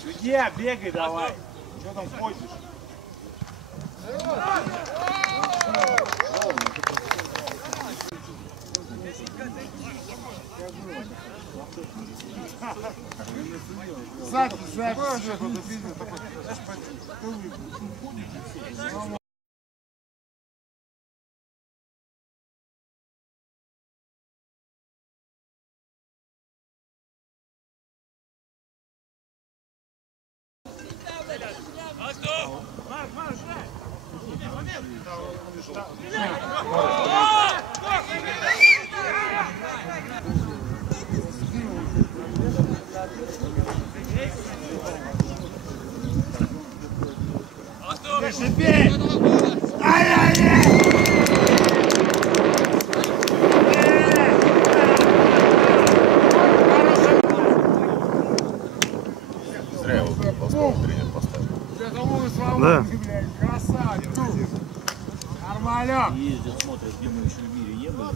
Судья, бегай давай. Что там ходишь? Да. Нормально. Ездят, смотрят, где мы еще в мире не были,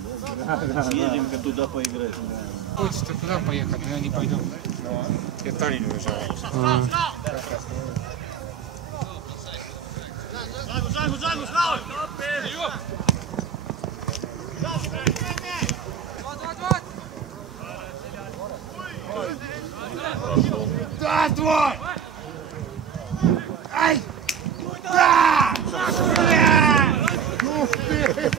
да? Съездим-ка туда поиграть. Хочется туда поехать, но я не пойду. Я Таллин уезжаю. Да, твой! Ай! Да! Бля! Ух ты!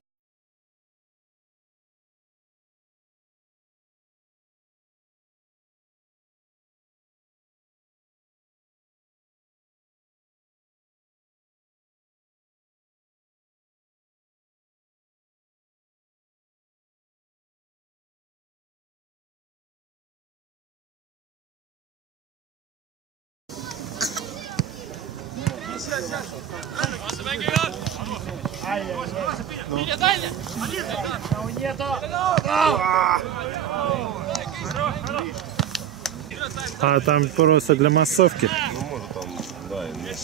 А там просто для массовки. Ну, может, там, да, нет,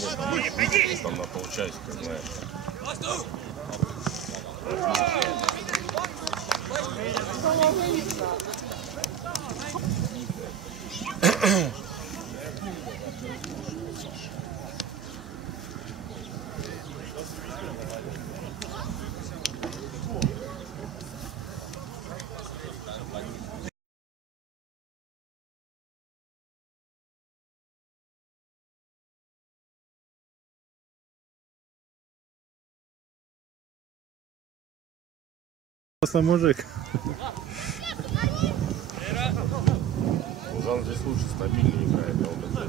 там на полчасика, знаешь. Просто мужик. Жан здесь лучше стабильно играет, а он это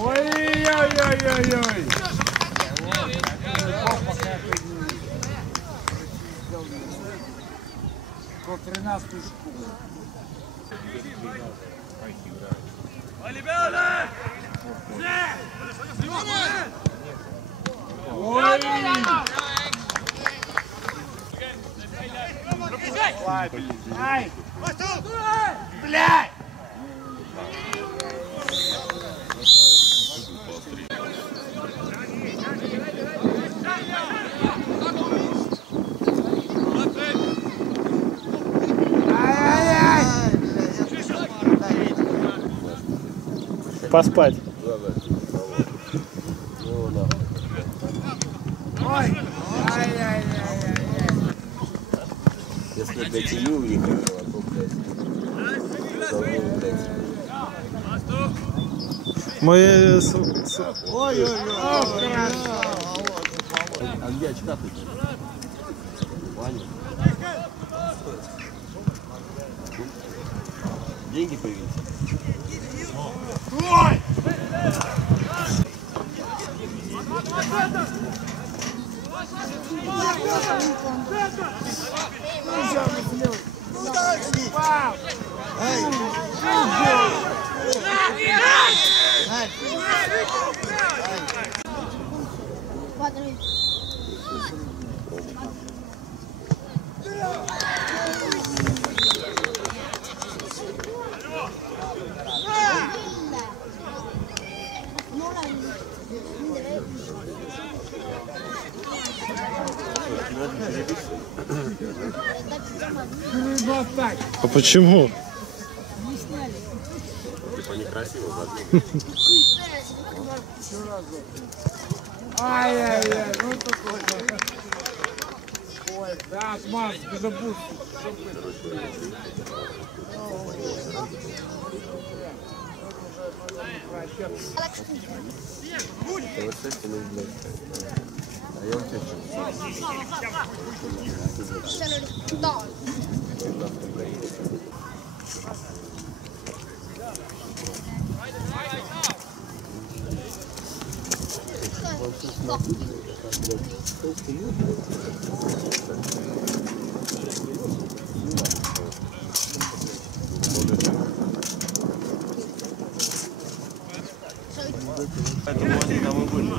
Ой-ой-ой-ой-ой! Как 13-ю школу. Ой! Ай! Блядь! Поспать. Ой! Ай-яй-яй-яй-яй! Если, блядь, и не уехали, то, блядь, блядь. Мы... Ой-ой-ой! А где очка-то? Ваня? Деньги появились? Ой! отстань. А почему? Типа некрасиво, Ай-яй-яй, ну такой. Ой, да, смаз, ты забудь. Поэтому они там и были.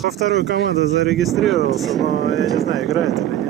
Во вторую команду зарегистрировался, но я не знаю, играет или нет.